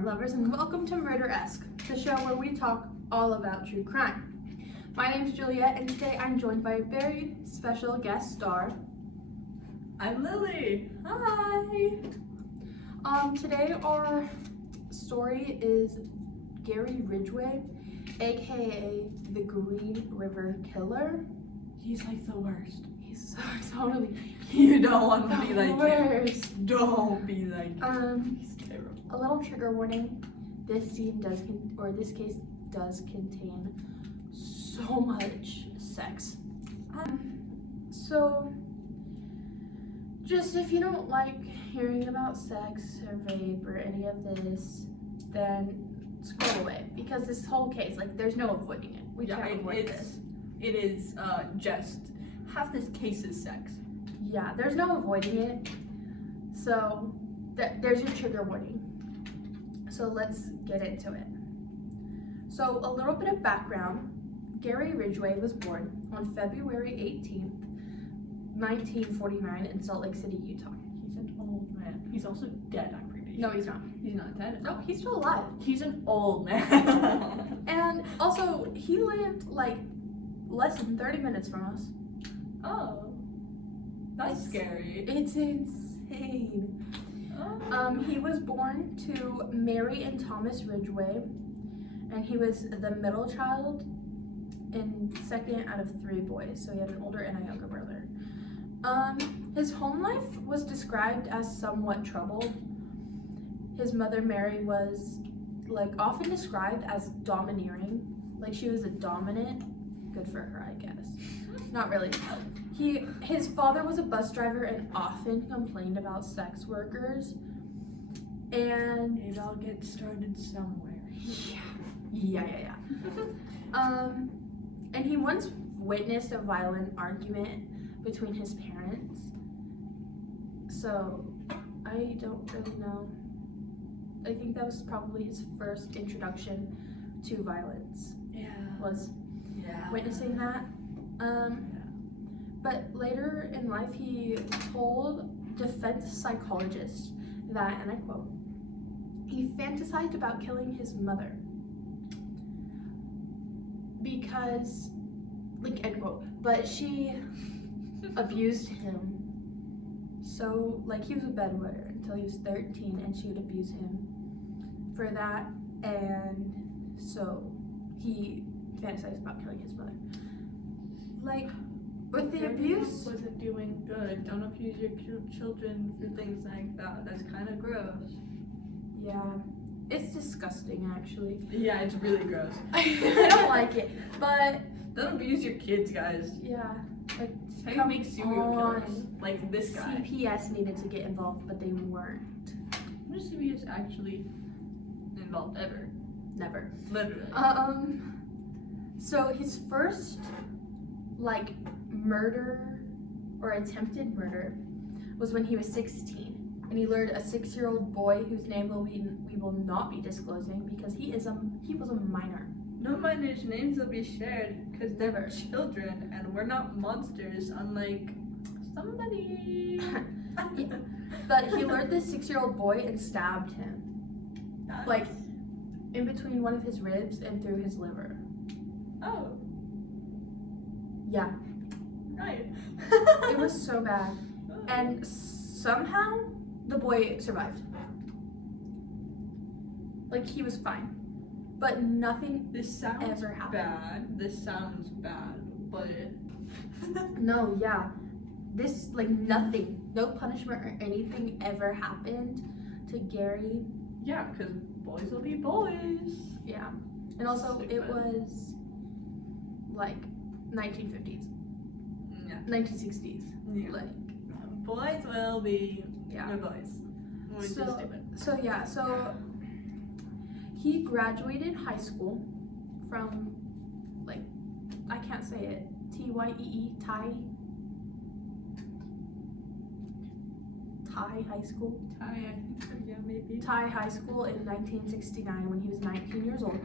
crime lovers, and welcome to Murder-esque, the show where we talk all about true crime. My name's Juliet, and today I'm joined by a very special guest star. I'm Lily. Hi! Today our story is Gary Ridgway, aka the Green River Killer. He's like the worst. He's so totally You don't want to be the like worst. him. Don't be like him. He's terrible. A little trigger warning: this case does contain so much sex. So, just if you don't like hearing about sex or rape or any of this, then scroll away, because this whole case, there's no avoiding it. We can't avoid this. It is just half this case is sex. Yeah, there's no avoiding it. So, there's your trigger warning. So let's get into it. So a little bit of background. Gary Ridgway was born on February 18th, 1949 in Salt Lake City, Utah. He's an old man. He's also dead, I'm pretty sure. No, he's not. He's not dead? No, he's still alive. He's an old man. And also, he lived less than 30 minutes from us. Oh. That's scary. It's insane. Oh. He was born to Mary and Thomas Ridgway, and he was the middle child and second out of 3 boys, so he had an older and a younger brother. His home life was described as somewhat troubled. His mother Mary was often described as domineering, she was a dominant. Good for her, I guess. Not really. His father was a bus driver and often complained about sex workers. And It all gets started somewhere. Yeah. And he once witnessed a violent argument between his parents. So I don't really know. I think that was probably his first introduction to violence. Yeah. Was witnessing that. But later in life, he told defense psychologists that, and I quote, he fantasized about killing his mother because, end quote, but she abused him. So, he was a bedwetter until he was 13, and she would abuse him for that, and so he fantasized about killing his mother. With the abuse, wasn't doing good. Don't abuse your children for things like that. That's kind of gross. yeah, it's disgusting, actually. Yeah, it's really gross. I don't like it, but Don't abuse your kids, guys. yeah, It's how you make serial killers. Like this guy. CPS needed to get involved, but they weren't. When is CPS actually involved ever? Never. Literally. So his first, murder or attempted murder was when he was 16, and he lured a 6-year-old boy whose name we will not be disclosing because he was a minor. No minors' names will be shared because they're children and we're not monsters, unlike somebody. Yeah. But he lured this 6-year-old boy and stabbed him, Nice. in between one of his ribs and through his liver. Oh, Yeah, right. it was so bad. And somehow the boy survived. He was fine. But nothing This sounds ever happened. bad. This sounds bad, but No, yeah. This, nothing, no punishment or anything ever happened to Gary. yeah, because boys will be boys. Yeah. And also, Sick it man. was 1950s, Yeah. 1960s. Yeah. Boys will be Yeah. boys. Which is So- stupid. So he graduated high school from, I can't say it, Tyee, Thai High School. I think so, yeah, maybe. Thai High School in 1969 when he was 19 years old.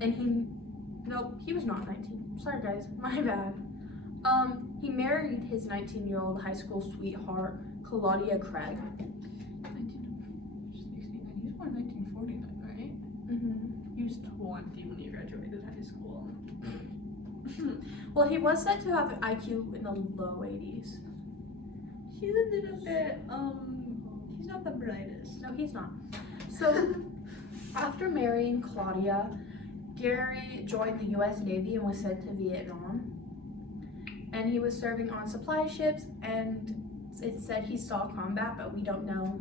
And he was not 19. Sorry guys, my bad. He married his 19-year-old high school sweetheart, Claudia Craig. 1969. He was born in was 20 when he graduated high school. Well, he was said to have an IQ in the low 80s. He's a little bit, he's not the brightest. No, he's not. So, after marrying Claudia, Gary joined the U.S. Navy and was sent to Vietnam. And he was serving on supply ships, and it said he saw combat, but we don't know.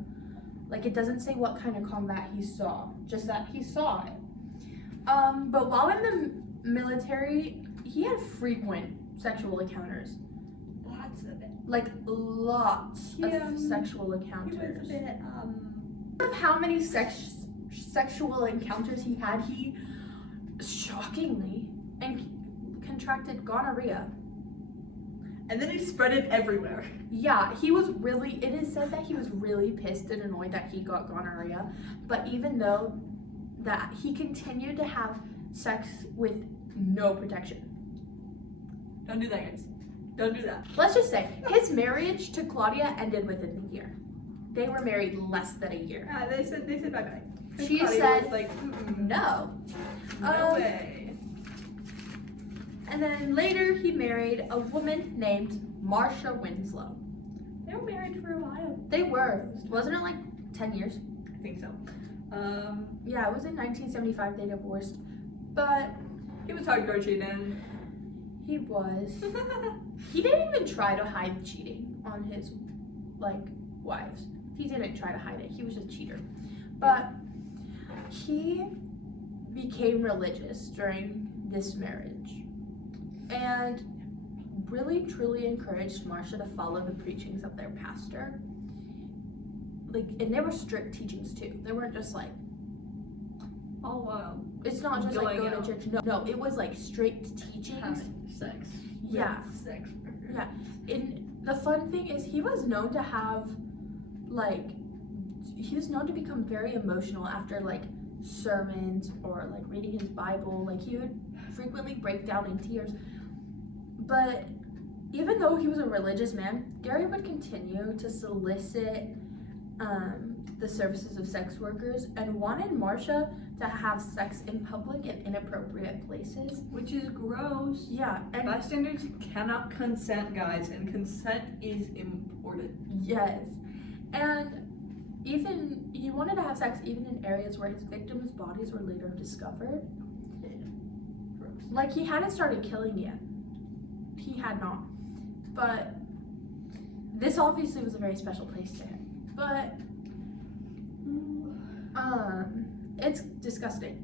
Like, it doesn't say what kind of combat he saw, just that he saw it. But while in the military, he had frequent sexual encounters. Lots of it. Like, lots of sexual He was encounters. a bit, Of how many sexual encounters he had, he shockingly contracted gonorrhea. and then he spread it everywhere. Yeah, it is said that he was really pissed and annoyed that he got gonorrhea, but even though that, he continued to have sex with no protection. Don't do that, guys. Don't do that. Let's just say, his marriage to Claudia ended within the year. They were married less than a year. They said bye-bye. She Claudia said, was like, No. no way. And then later he married a woman named Marcia Winslow. They were married for a while. They were. Wasn't it like 10 years? I think so. Yeah, it was in 1975 they divorced. But He was hardcore cheating. he was. He didn't even try to hide cheating on his, wives. He didn't try to hide it. He was a cheater. But he became religious during this marriage and really truly encouraged Marcia to follow the preachings of their pastor. And they were strict teachings too. They weren't just like, Oh wow. it's not just like Going go out. to church. No, it was like strict teachings. Having sex. Yeah. With sex worker. Yeah. And the fun thing is he was known to have he was known to become very emotional after sermons or reading his Bible. He would frequently break down in tears. But even though he was a religious man, Gary would continue to solicit the services of sex workers and wanted Marcia to have sex in public and inappropriate places. Which is gross. Yeah, and Bystanders cannot consent, guys, and consent is important. yes. And even he wanted to have sex even in areas where his victims' bodies were later discovered. Gross. He hadn't started killing yet. He had not. But this obviously was a very special place to him. But it's disgusting.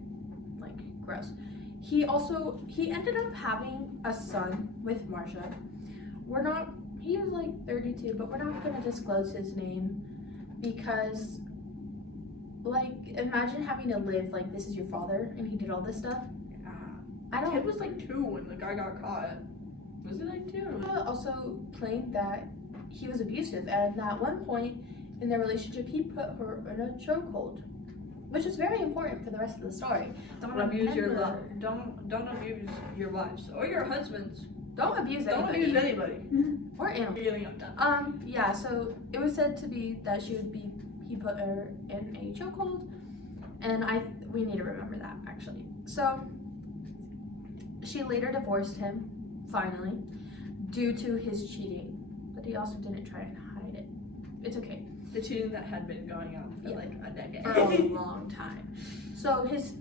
Gross. He ended up having a son with Marcia. He was 32, but we're not gonna disclose his name because imagine having to live this is your father and he did all this stuff. Yeah. I don't. Kid was 2 when the guy got caught. Was it 2? Also claimed that he was abusive, and at one point in their relationship, he put her in a chokehold, which is very important for the rest of the story. Don't abuse your don't abuse your wives or your husbands. Don't abuse Don't anybody. abuse anybody. Or animals. Really undone. Yeah. So it was said to be that he put her in a chokehold, and we need to remember that actually. So she later divorced him, finally, due to his cheating, but he also didn't try and hide it. It's okay. The cheating that had been going on for a decade. For a long time. So his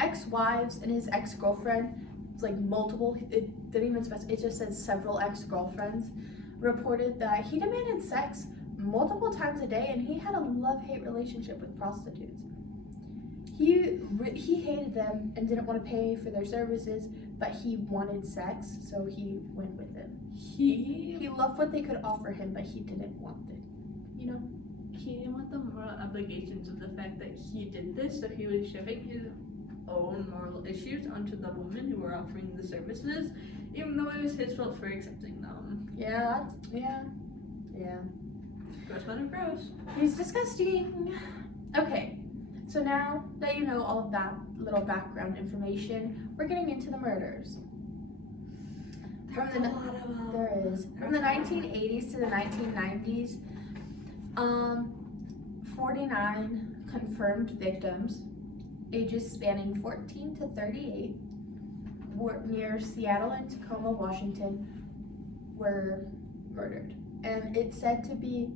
ex-wives and his ex-girlfriend, multiple, it didn't even specify, it just said several ex-girlfriends, reported that he demanded sex multiple times a day and he had a love-hate relationship with prostitutes. He hated them and didn't want to pay for their services, but he wanted sex, so he went with it. He loved what they could offer him, but he didn't want it. He didn't want the moral obligations of the fact that he did this, so he was shoving his own moral issues onto the women who were offering the services, even though it was his fault for accepting them. Yeah. Gross man of gross. He's disgusting. Okay, so now that you know all of that little background information, we're getting into the murders. From the 1980s to the 1990s, 49 confirmed victims ages spanning 14 to 38, were near Seattle and Tacoma, Washington, were murdered. And it's said to be,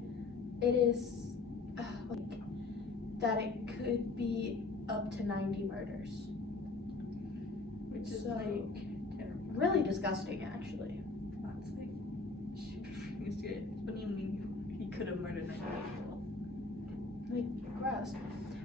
it is, that it could be up to 90 murders. Which is So, terrible. Really disgusting, actually. That's super freaking scary. What do you mean he could have murdered 90 people? Gross.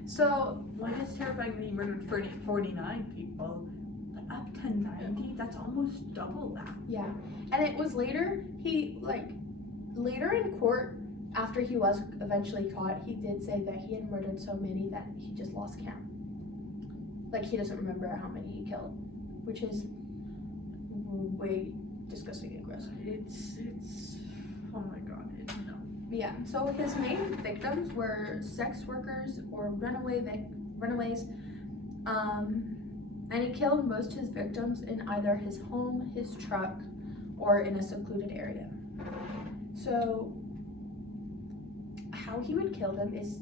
So, Well, it's terrifying that he murdered 49 people. But up to 90? That's almost double that. yeah. And it was later in court, after he was eventually caught, he did say that he had murdered so many that he just lost count. He doesn't remember how many he killed, which is way disgusting and gross. It's oh my god, no. Yeah, so his main victims were sex workers or runaways, and he killed most of his victims in either his home, his truck, or in a secluded area. So how he would kill them is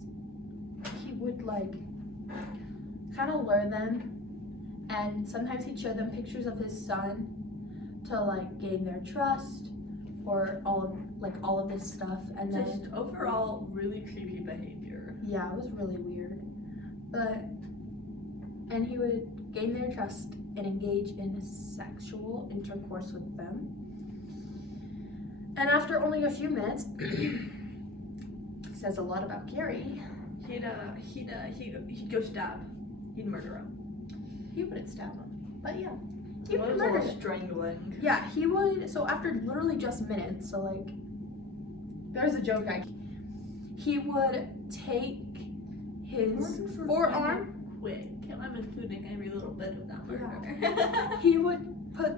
he would kind of lure them, and sometimes he'd show them pictures of his son to gain their trust, or all of this stuff, and then Just overall really creepy behavior. yeah, it was really weird. And he would gain their trust and engage in sexual intercourse with them. And after only a few minutes, says a lot about Gary. He'd go stab. He'd murder him. He wouldn't stab him, but yeah, he What would was murder all him. strangling? Yeah, he would. So after literally just minutes, there's a joke he would take his forearm. Quick. I'm including every little bit of that murder. He would put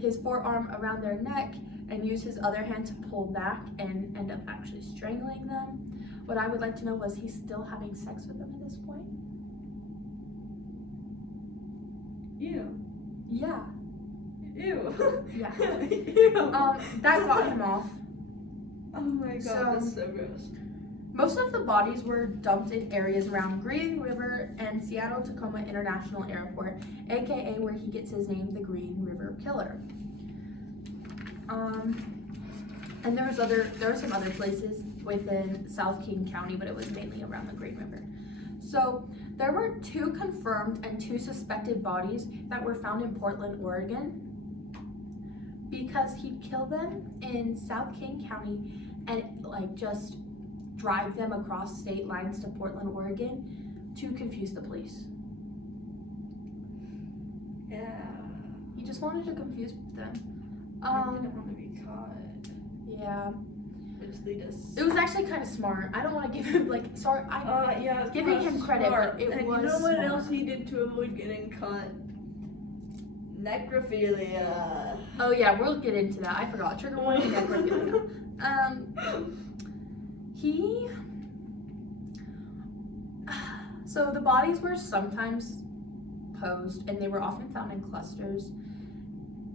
his forearm around their neck and use his other hand to pull back and end up actually strangling them. What I would like to know, was he still having sex with them at this point? Ew. Yeah. Ew. Yeah. Ew. That got him off. Oh my god, that's so gross. Most of the bodies were dumped in areas around Green River and Seattle-Tacoma International Airport, aka where he gets his name, the Green River Killer. And there were some other places within South King County, but it was mainly around the Green River. So there were 2 confirmed and 2 suspected bodies that were found in Portland, Oregon, because he'd kill them in South King County and just drive them across state lines to Portland, Oregon to confuse the police. Yeah. He just wanted to confuse them. I didn't want to be caught. Yeah. Just lead us. It was actually kind of smart. I don't want to give him Yeah, giving him credit, smart. but it and was you know what smart. else he did to avoid getting caught? Necrophilia. Oh yeah, we'll get into that. I forgot. Trigger warning. Necrophilia. So the bodies were sometimes posed, and they were often found in clusters,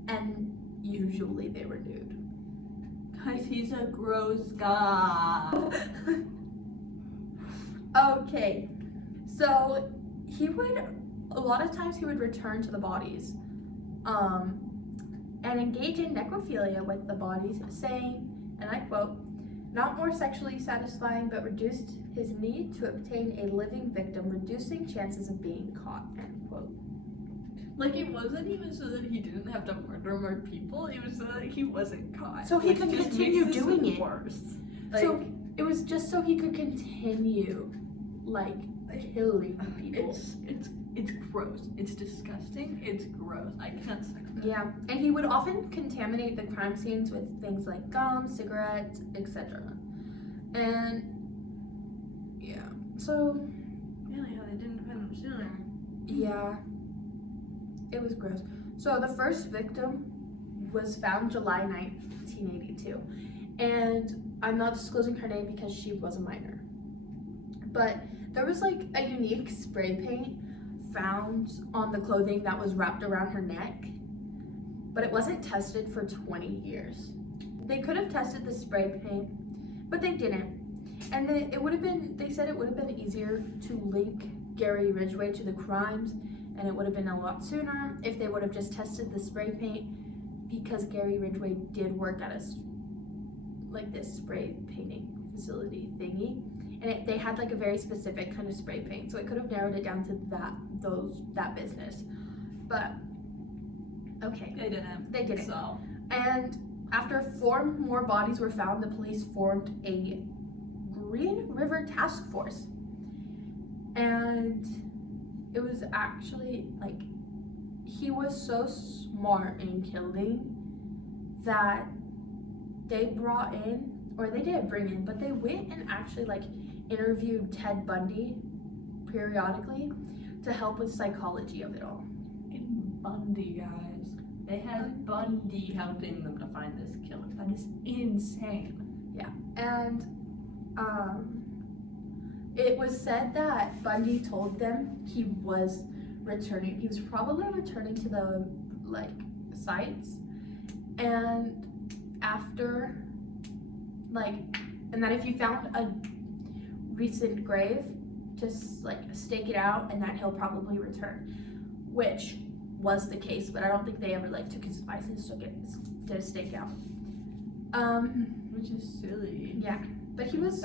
and usually they were nude. Cause he's a gross guy. Okay, so a lot of times he would return to the bodies, and engage in necrophilia with the bodies, saying, and I quote, "Not more sexually satisfying, but reduced his need to obtain a living victim, reducing chances of being caught," end quote. It wasn't even so that he didn't have to murder more people. It was so that he wasn't caught. So he could just continue makes this doing it. Worse. So it was just so he could continue, killing people. It's gross. It's disgusting. It's gross. I can't say that. Yeah, and he would often contaminate the crime scenes with things like gum, cigarettes, etc. And yeah, so Really, how they didn't find him sooner. yeah, it was gross. So the first victim was found July 1982, and I'm not disclosing her name because she was a minor. But there was a unique spray paint found on the clothing that was wrapped around her neck, but it wasn't tested for 20 years. They could have tested the spray paint, but they didn't. And they said it would have been easier to link Gary Ridgway to the crimes, and it would have been a lot sooner if they would have just tested the spray paint, because Gary Ridgway did work at this spray painting facility thingy, and they had like a very specific kind of spray paint, so it could have narrowed it down to that business. But okay, They didn't. they didn't. So And after 4 more bodies were found, the police formed a Green River Task Force. And it was actually like, he was so smart in killing that they brought in, or they didn't bring in, but they went and actually like interviewed Ted Bundy periodically to help with psychology of it all. Bundy, guys. They had Bundy helping them to find this killer. That is insane. And it was said that Bundy told them he was probably returning to the like sites, and after and that if you found a recent grave, just like stake it out, and that he'll probably return, which was the case, but I don't think they ever like took his advice and did a stake out. Which is silly. Yeah, but he was.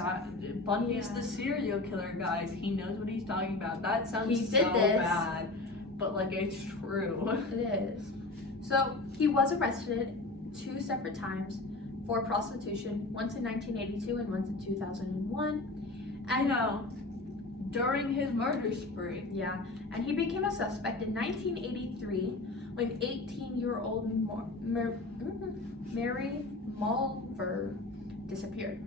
Bundy's the serial killer, guys. He knows what he's talking about. That sounds He did so this. bad, but like it's true. It is. So he was arrested 2 separate times for prostitution, once in 1982 and once in 2001. I know. During his murder spree. Yeah, and he became a suspect in 1983 when 18-year-old Mary Mulver disappeared.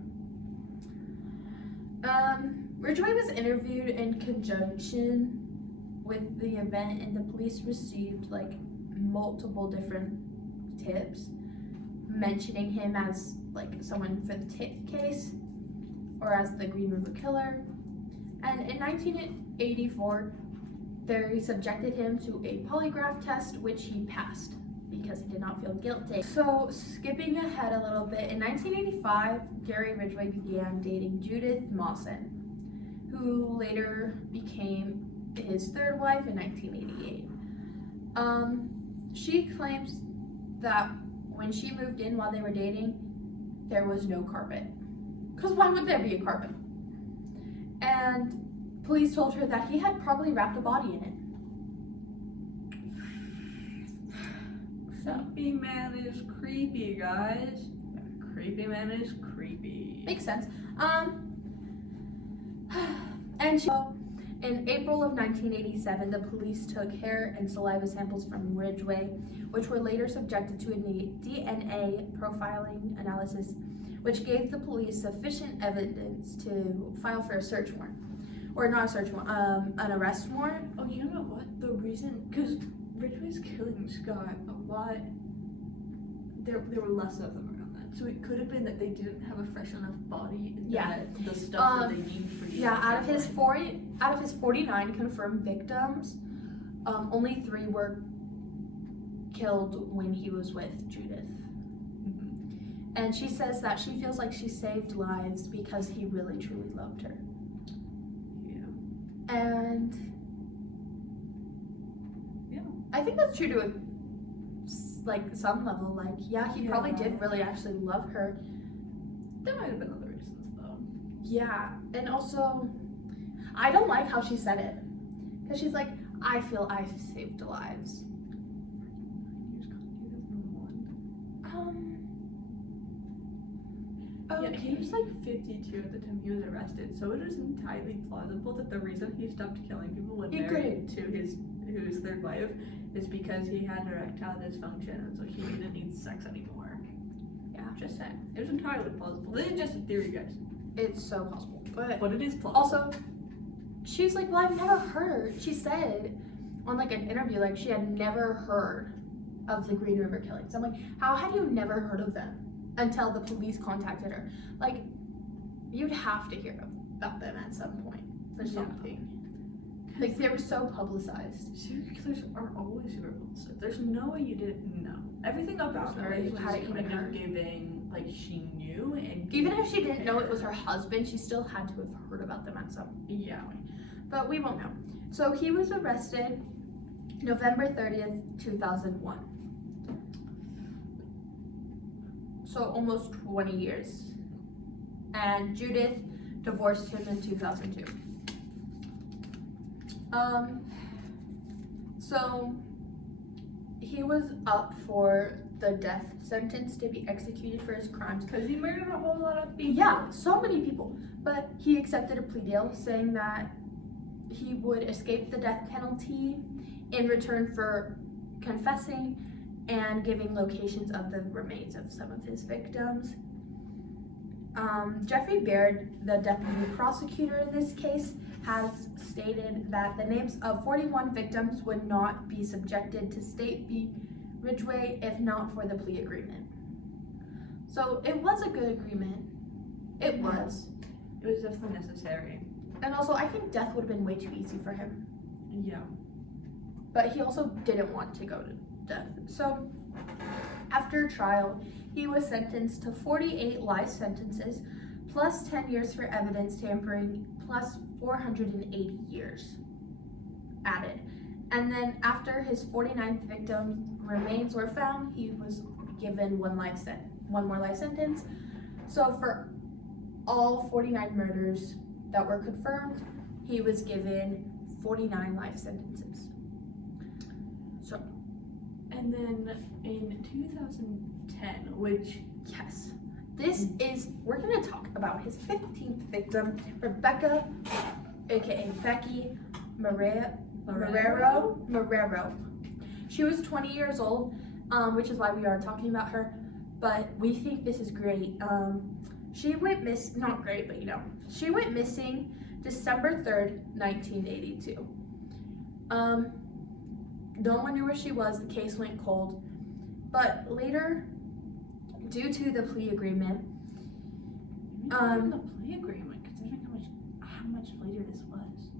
Ridgway was interviewed in conjunction with the event, and the police received like multiple different tips mentioning him as like someone for the tip case or as the Green River Killer. And in 1984, they subjected him to a polygraph test, which he passed because he did not feel guilty. So skipping ahead a little bit, in 1985, Gary Ridgway began dating Judith Mawson, who later became his 3rd wife in 1988. She claims that when she moved in while they were dating, there was no carpet. Because why would there be a carpet? And police told her that he had probably wrapped a body in it. Creepy man is creepy, guys. Creepy man is creepy. Makes sense. And in April of 1987, the police took hair and saliva samples from Ridgway, which were later subjected to a DNA profiling analysis, which gave the police sufficient evidence to file for a search warrant. Or not a search warrant, an arrest warrant. Oh, you know what? The reason, because Ridgway's killings got a lot, there were less of them around that. So it could have been that they didn't have a fresh enough body. Yeah. The stuff that they need for you. Yeah, out of his 49 confirmed victims, only 3 were killed when he was with Judith. Mm-hmm. And she says that she feels like she saved lives because he really truly loved her. Yeah. And Yeah. I think that's true to a some level. Like, yeah, he probably did really actually love her. There might have been other reasons though. Yeah, and also, I don't like how she said it, because she's like, I feel I've saved lives. Yeah, Okay. he was like 52 at the time he was arrested, so it is entirely plausible that the reason he stopped killing people when married to his 3rd wife is because he had erectile dysfunction, and so he didn't need sex anymore. Yeah. Just saying. It was entirely plausible. This is just a theory, guys. It's so possible. But it is plausible. Also, she's like, well, I've never heard. She said on like an interview, like she had never heard of the Green River killings. I'm like, how had you never heard of them until the police contacted her? Like, you'd have to hear about them at some point for something. Like, they were so publicized. Serial killers are always super publicized. There's no way you didn't know. Everything about her was kind of giving, like, she knew, and even if she didn't know it was her husband, she still had to have heard about them at some point. but we won't know. So he was arrested November 30th, 2001. So almost 20 years. And Judith divorced him in 2002. So he was up for the death sentence to be executed for his crimes. Because he murdered a whole lot of people. Yeah, so many people. But he accepted a plea deal saying that he would escape the death penalty in return for confessing and giving locations of the remains of some of his victims. Jeffrey Baird, the deputy prosecutor in this case, has stated that the names of 41 victims would not be subjected to State v. Ridgway if not for the plea agreement. So it was a good agreement. It was. It was definitely necessary. And also, I think death would have been way too easy for him. Yeah. But he also didn't want to go to death. So after trial, he was sentenced to 48 life sentences, plus 10 years for evidence tampering, plus 480 years added. And then after his 49th victim remains were found, he was given one more life sentence. So for all 49 murders that were confirmed, he was given 49 life sentences. So, and then in 2010, which, yes, we're gonna talk about his 15th victim, Rebecca, aka Becky Marrero. She was 20 years old, which is why we are talking about her, but we think this is great. She went not great, but she went missing December 3rd, 1982. No one knew where she was, the case went cold, but later, due to the plea agreement, the plea agreement, considering how much later this was.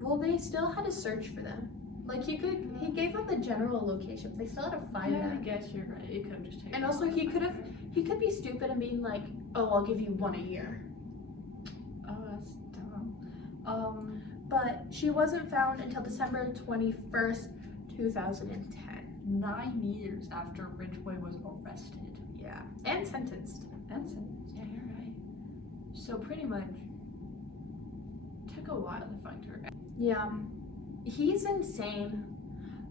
Well, they still had to search for them. Like he gave up the general location. They still had to find them. I guess you're right. It could have just taken. And also, he could be stupid and being like, "Oh, I'll give you 1 a year." Oh, that's dumb. But she wasn't found until December 21st, 2010. 9 years after Ridgway was arrested. Yeah, and sentenced. Yeah, you're right. So pretty much took a while to find her. Yeah, he's insane.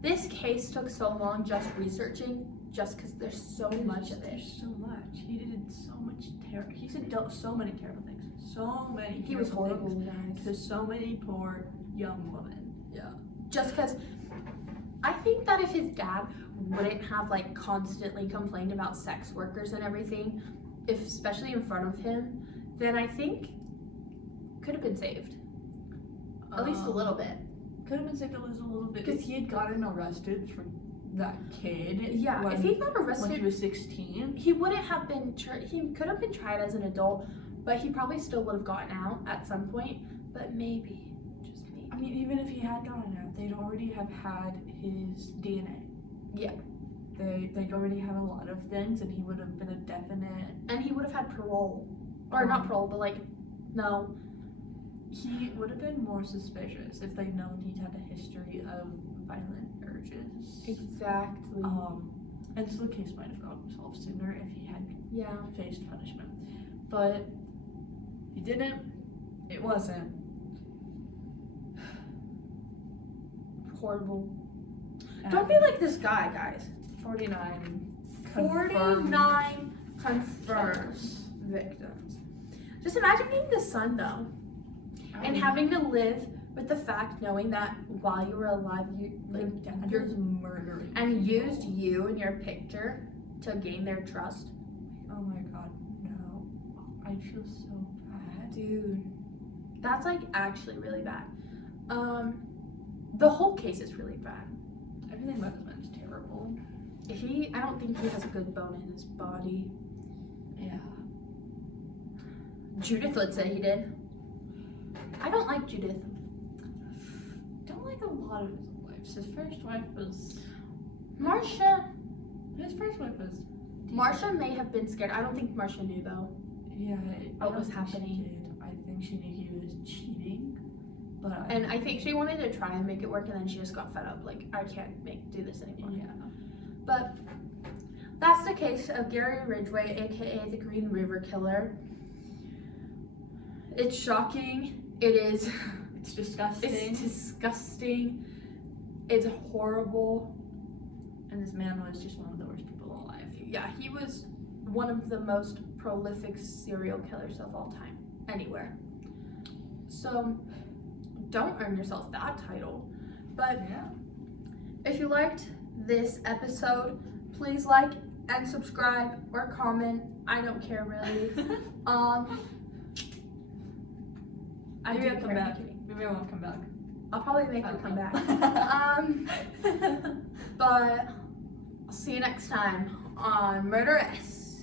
This case took so long just researching, just because there's so much of it. There's so much. He did so much terrible. He's done so many terrible things. So many. He was horrible, things to so many poor young women. Yeah. Just because I think that if his dad wouldn't have like constantly complained about sex workers and everything, especially in front of him, then I think could have been saved. At least a little bit. Could have been saved at least a little bit because he had gotten arrested for that kid. Yeah, if he got arrested when he was 16, he wouldn't have been. He could have been tried as an adult, but he probably still would have gotten out at some point. But maybe, just maybe. I mean, even if he had gotten out, they'd already have had his DNA. Yeah. They'd already had a lot of things, and he would have been a definite. And he would have had parole, or not parole, but like, no. He would have been more suspicious if they'd known he'd had a history of violent urges. Exactly. And so the case might have gotten resolved sooner if he had faced punishment. But he didn't. It wasn't. Horrible. Don't be like this guy, guys. 49 confirmed victims. Just imagine being the son, though. And having to live with the fact knowing that while you were alive, your dad was murdering and people. used you in your picture to gain their trust. Oh my god, no. I feel so bad. Dude, that's like actually really bad. The whole case is really bad. Everything about this man is terrible. I don't think he has a good bone in his body. Yeah. Judith would say he did. I don't like Judith. Don't like a lot of his wives. His first wife was Marcia. His first wife was decent. Marcia may have been scared. I don't think Marcia knew though. Yeah. What was happening? I think she knew he was cheating. But And I think she wanted to try and make it work, and then she just got fed up. Like, I can't do this anymore. yeah. But that's the case of Gary Ridgway, aka the Green River Killer. It's shocking. It is. It's disgusting. It's disgusting. It's horrible. And this man was just one of the worst people alive. Yeah, he was one of the most prolific serial killers of all time, anywhere. So, don't earn yourself that title. But Yeah. if you liked this episode, please like and subscribe or comment. I don't care really. I Maybe do I'll come care. back. Maybe I won't come back. I'll probably make I a don't comeback. know. But I'll see you next time on Murderess.